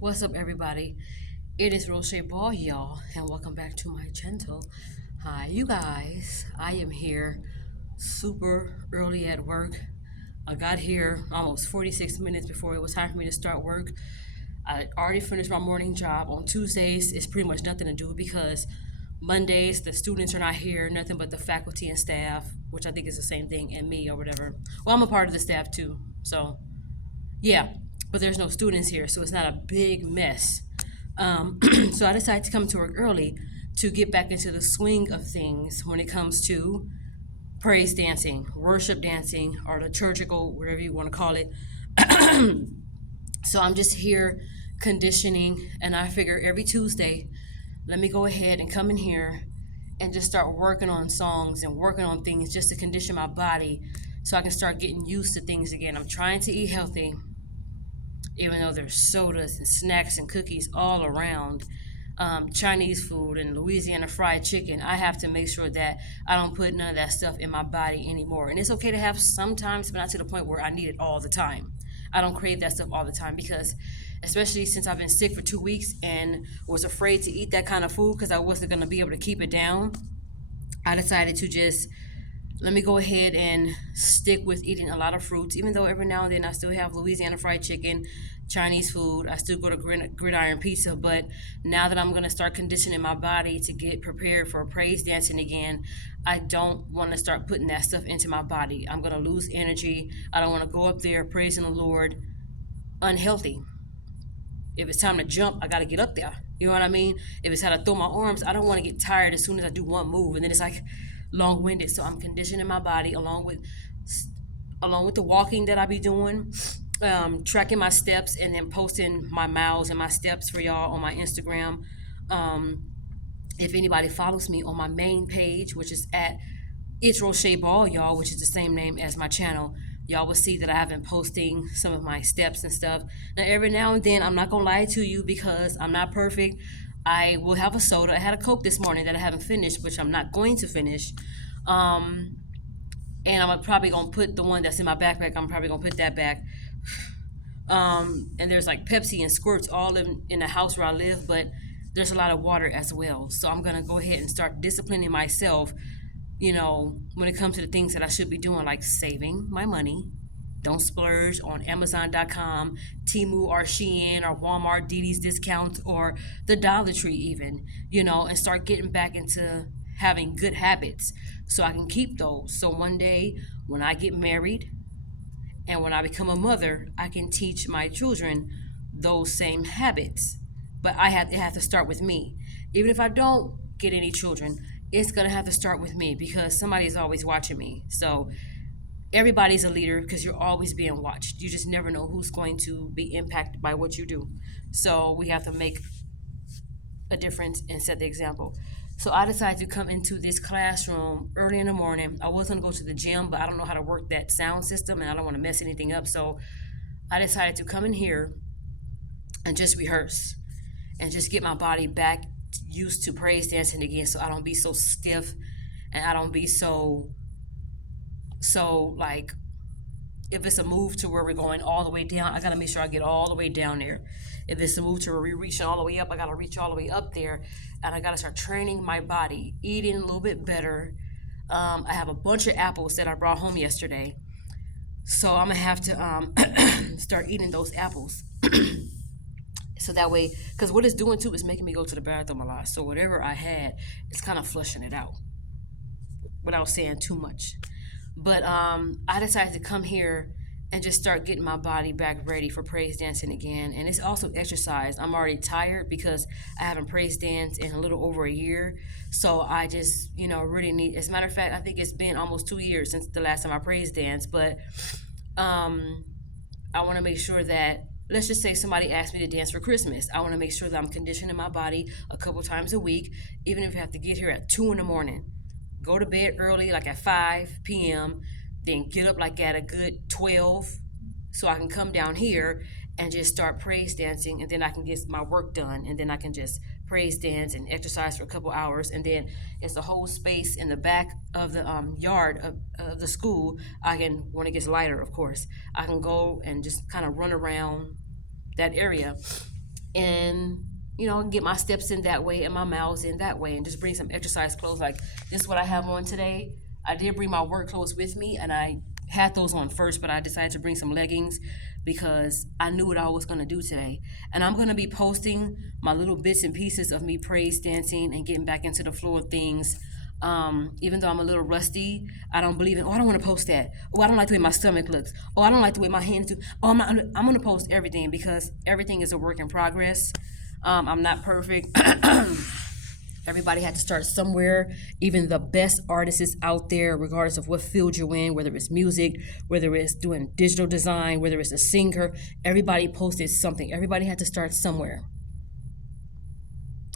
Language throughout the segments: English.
What's up, everybody? It is Roche Ball, y'all, and welcome back to my channel. Hi, you guys. I am here super early at work. I got here almost 46 minutes before it was time for me to start work. I already finished my morning job. On Tuesdays, it's pretty much nothing to do because Mondays, the students are not here, nothing but the faculty and staff, which I think is the same thing, and me or whatever. Well, I'm a part of the staff too, so yeah, but there's no students here, so it's not a big mess. So I decided to come to work early to get back into the swing of things when it comes to praise dancing, worship dancing, or liturgical, whatever you want to call it. So I'm just here conditioning, and I figure every Tuesday, let me go ahead and come in here and just start working on songs and working on things just to condition my body so I can start getting used to things again. I'm trying to eat healthy, even though there's sodas and snacks and cookies all around. Chinese food and Louisiana fried chicken, I have to make sure that I don't put none of that stuff in my body anymore. And it's okay to have sometimes, but not to the point where I need it all the time. I don't crave that stuff all the time because, especially since I've been sick for 2 weeks and was afraid to eat that kind of food because I wasn't going to be able to keep it down, I decided to just let me go ahead and stick with eating a lot of fruits, even though every now and then I still have Louisiana fried chicken, Chinese food. I still go to Gridiron Pizza, but now that I'm going to start conditioning my body to get prepared for praise dancing again, I don't want to start putting that stuff into my body. I'm going to lose energy. I don't want to go up there praising the Lord unhealthy. If it's time to jump, I got to get up there. You know what I mean? If it's how to throw my arms, I don't want to get tired as soon as I do one move, and then it's like long-winded. So I'm conditioning my body along with the walking that I be doing, tracking my steps, and then posting my miles and my steps for y'all on my Instagram. If anybody follows me on my main page, which is at It's Roche Ball, y'all, which is the same name as my channel, y'all will see that I have been posting some of my steps and stuff. Now, every now and then, I'm not gonna lie to you because I'm not perfect. I will have a soda. I had a Coke this morning that I haven't finished, which I'm not going to finish. And I'm probably gonna put the one that's in my backpack. I'm probably gonna put that back. And there's like Pepsi and squirts all in the house where I live, but there's a lot of water as well. So I'm gonna go ahead and start disciplining myself, when it comes to the things that I should be doing, like saving my money. Don't splurge on Amazon.com, Temu or Shein or Walmart, Didi's discounts, or the Dollar Tree even, and start getting back into having good habits so I can keep those. So one day when I get married and when I become a mother, I can teach my children those same habits. But it has to start with me. Even if I don't get any children, it's gonna have to start with me because somebody's always watching me. So everybody's a leader because you're always being watched. You just never know who's going to be impacted by what you do. So we have to make a difference and set the example. So I decided to come into this classroom early in the morning. I was gonna go to the gym, but I don't know how to work that sound system and I don't want to mess anything up. So I decided to come in here and just rehearse and just get my body back used to praise dancing again so I don't be so stiff and I don't be so like, if it's a move to where we're going all the way down, I gotta make sure I get all the way down there. If it's a move to where we're reaching all the way up, I gotta reach all the way up there, and I gotta start training my body, eating a little bit better. I have a bunch of apples that I brought home yesterday, so I'm gonna have to start eating those apples. So that way, because what it's doing too is making me go to the bathroom a lot. So whatever I had, it's kind of flushing it out without saying too much. But I decided to come here and just start getting my body back ready for praise dancing again. And it's also exercise. I'm already tired because I haven't praise danced in a little over a year. So I just, really need, as a matter of fact, I think it's been almost 2 years since the last time I praise danced. But I want to make sure that, let's just say somebody asked me to dance for Christmas. I want to make sure that I'm conditioning my body a couple times a week, even if I have to get here at 2 in the morning. Go to bed early, like at 5 p.m., then get up like at a good 12 so I can come down here and just start praise dancing, and then I can get my work done, and then I can just praise dance and exercise for a couple hours, and then it's a whole space in the back of the yard of the school. I can, when it gets lighter, of course, I can go and just kind of run around that area and get my steps in that way and my miles in that way, and just bring some exercise clothes. Like this is what I have on today. I did bring my work clothes with me, and I had those on first, but I decided to bring some leggings because I knew what I was going to do today. And I'm going to be posting my little bits and pieces of me praise dancing and getting back into the flow of things. Even though I'm a little rusty, I don't believe in, oh, I don't want to post that. Oh, I don't like the way my stomach looks. Oh, I don't like the way my hands do. Oh, I'm going to post everything because everything is a work in progress. I'm not perfect. Everybody had to start somewhere. Even the best artists out there, regardless of what field you're in, whether it's music, whether it's doing digital design, whether it's a singer, everybody posted something. Everybody had to start somewhere.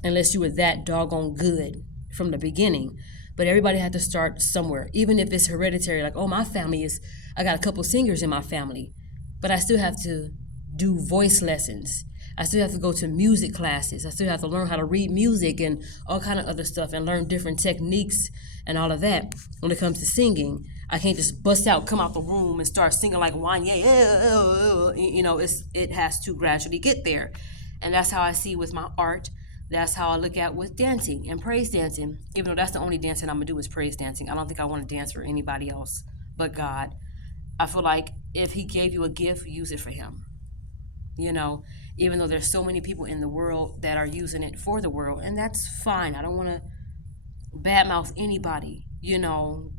Unless you were that doggone good from the beginning. But everybody had to start somewhere, even if it's hereditary. Like, oh, my family is, I got a couple singers in my family, but I still have to do voice lessons. I still have to go to music classes. I still have to learn how to read music and all kind of other stuff and learn different techniques and all of that when it comes to singing. I can't just bust out, come out the room and start singing like Wanya. It has to gradually get there. And that's how I see with my art. That's how I look at with dancing and praise dancing. Even though that's the only dancing I'm going to do is praise dancing. I don't think I want to dance for anybody else but God. I feel like if he gave you a gift, use it for him. Even though there's so many people in the world that are using it for the world, and that's fine. I don't want to badmouth anybody.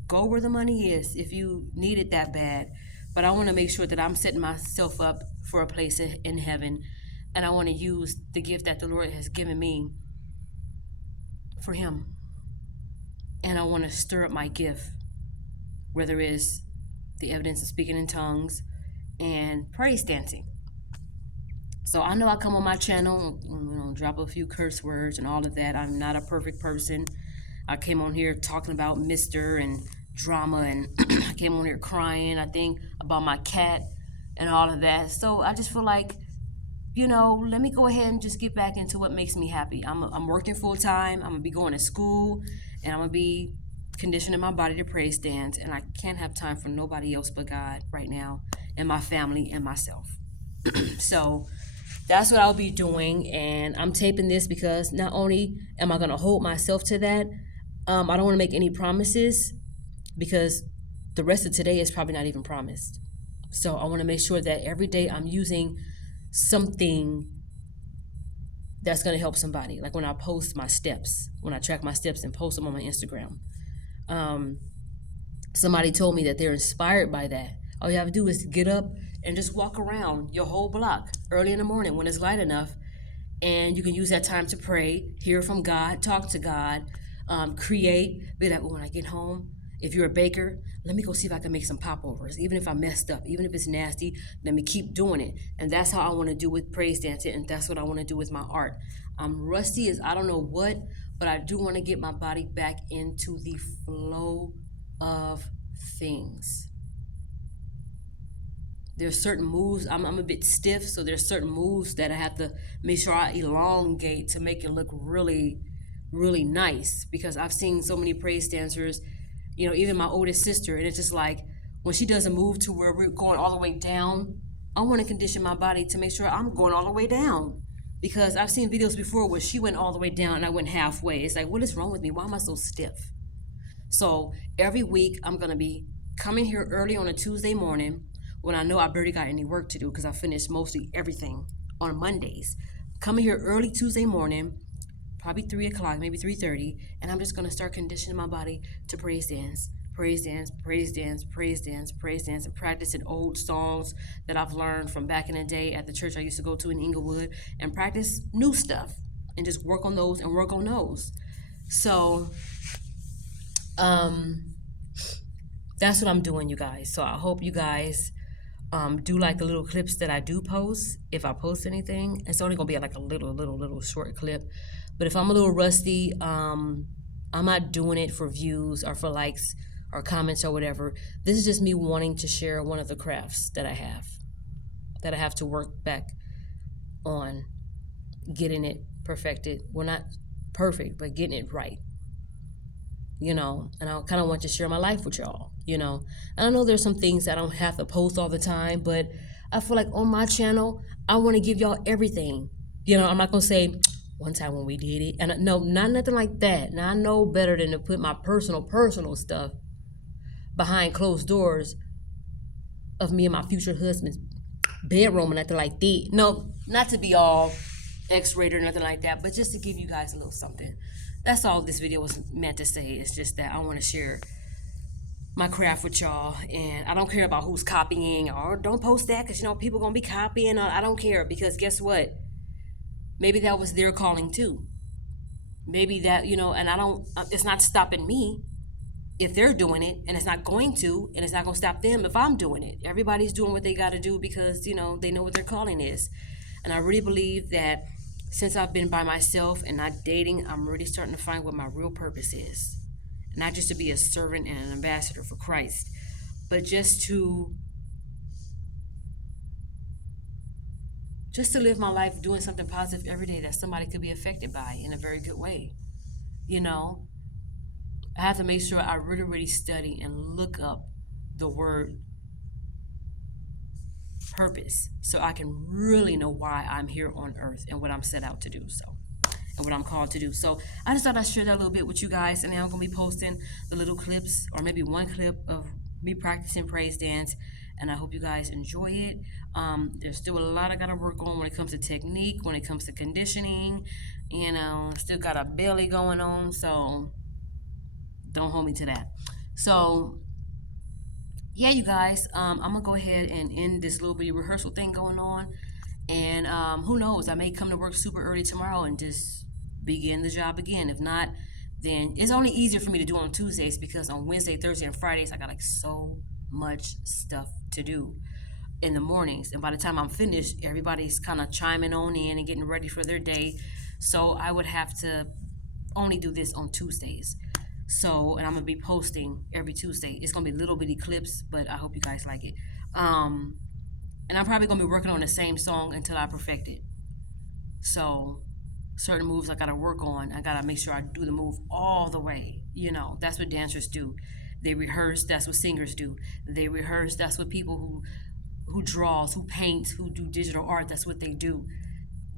Go where the money is if you need it that bad. But I want to make sure that I'm setting myself up for a place in heaven, and I want to use the gift that the Lord has given me for him. And I want to stir up my gift, whether it's the evidence of speaking in tongues and praise dancing. So I know I come on my channel, drop a few curse words and all of that. I'm not a perfect person. I came on here talking about Mr. and drama, and I came on here crying, I think, about my cat and all of that. So I just feel like, let me go ahead and just get back into what makes me happy. I'm working full time. I'm going to be going to school, and I'm going to be conditioning my body to praise dance. And I can't have time for nobody else but God right now, and my family and myself. So that's what I'll be doing, and I'm taping this because not only am I going to hold myself to that, I don't want to make any promises because the rest of today is probably not even promised. So I want to make sure that every day I'm using something that's going to help somebody. Like when I post my steps, when I track my steps and post them on my Instagram. Somebody told me that they're inspired by that. All you have to do is get up and just walk around your whole block early in the morning when it's light enough, and you can use that time to pray, hear from God, talk to God, create. Be like, when I get home, if you're a baker, let me go see if I can make some popovers. Even if I messed up, even if it's nasty, let me keep doing it. And that's how I want to do with praise dancing, and that's what I want to do with my art. I'm rusty as I don't know what, but I do want to get my body back into the flow of things. There's certain moves, I'm a bit stiff, so there's certain moves that I have to make sure I elongate to make it look really, really nice. Because I've seen so many praise dancers, even my oldest sister, and it's just like, when she does a move to where we're going all the way down, I want to condition my body to make sure I'm going all the way down. Because I've seen videos before where she went all the way down and I went halfway. It's like, what is wrong with me? Why am I so stiff? So every week I'm going to be coming here early on a Tuesday morning, when I know I barely got any work to do because I finished mostly everything on Mondays. Coming here early Tuesday morning, probably 3 o'clock, maybe 3:30, and I'm just going to start conditioning my body to praise dance, praise dance, praise dance, praise dance, praise dance, and practicing old songs that I've learned from back in the day at the church I used to go to in Inglewood, and practice new stuff and just work on those and work on those. So that's what I'm doing, you guys. So I hope you guys do like the little clips that I do post. If I post anything, it's only gonna be like a little short clip. But if I'm a little rusty, I'm not doing it for views or for likes or comments or whatever. This is just me wanting to share one of the crafts that I have to work back on, getting it perfected. Well, not perfect, but getting it right. And I kind of want to share my life with y'all, And I know there's some things that I don't have to post all the time, but I feel like on my channel, I want to give y'all everything. You know, I'm not gonna say one time when we did it, and no, not nothing like that. Now I know better than to put my personal stuff behind closed doors of me and my future husband's bedroom and nothing like that. No, not to be all X-rated or nothing like that, but just to give you guys a little something. That's all this video was meant to say. It's just that I want to share my craft with y'all, and I don't care about who's copying or don't post that because you know people gonna be copying. I don't care because guess what? Maybe that was their calling too. Maybe that you know, and I don't. It's not stopping me if they're doing it, and it's not going to, and it's not going to stop them if I'm doing it. Everybody's doing what they got to do because you know they know what their calling is, and I really believe that since I've been by myself and not dating, I'm really starting to find what my real purpose is, not just to be a servant and an ambassador for Christ, but just to live my life doing something positive every day that somebody could be affected by in a very good way. You know, I have to make sure I really study and look up the word purpose so I can really know why I'm here on earth and what I'm set out to do. And what I'm called to do. So I just thought I'd share that a little bit with you guys. And now I'm going to be posting the little clips or maybe one clip of me practicing praise dance. And I hope you guys enjoy it. There's still a lot I got to work on when it comes to technique, when it comes to conditioning. And still got a belly going on. So don't hold me to that. So yeah, you guys, I'm gonna go ahead and end this little bit of rehearsal thing going on, and who knows, I may come to work super early tomorrow and just begin the job again. If not, then it's only easier for me to do on Tuesdays because on Wednesday, Thursday, and Fridays I got like so much stuff to do in the mornings, and by the time I'm finished, everybody's kind of chiming on in and getting ready for their day, so I would have to only do this on Tuesdays. So, and I'm gonna be posting every Tuesday. It's gonna be little bitty clips, but I hope you guys like it. And I'm probably gonna be working on the same song until I perfect it. So, certain moves I gotta work on. I gotta make sure I do the move all the way. You know, that's what dancers do. They rehearse. That's what singers do. They rehearse. That's what people who draws, who paints, who do digital art. That's what they do.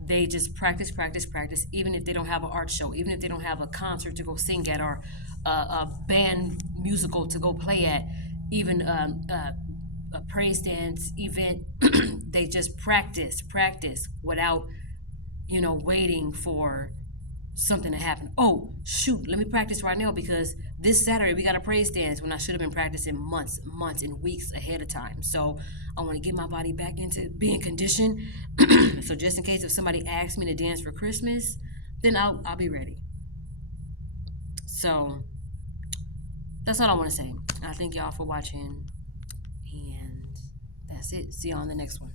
They just practice, even if they don't have an art show, even if they don't have a concert to go sing at or a band musical to go play at, even a praise dance event. They just practice without, you know, waiting for something to happen. Oh, shoot, let me practice right now because this Saturday we got a praise dance when I should have been practicing months and weeks ahead of time. So I want to get my body back into being conditioned. So just in case if somebody asks me to dance for Christmas, then I'll be ready. So that's all I want to say. I thank y'all for watching, and that's it. See you on the next one.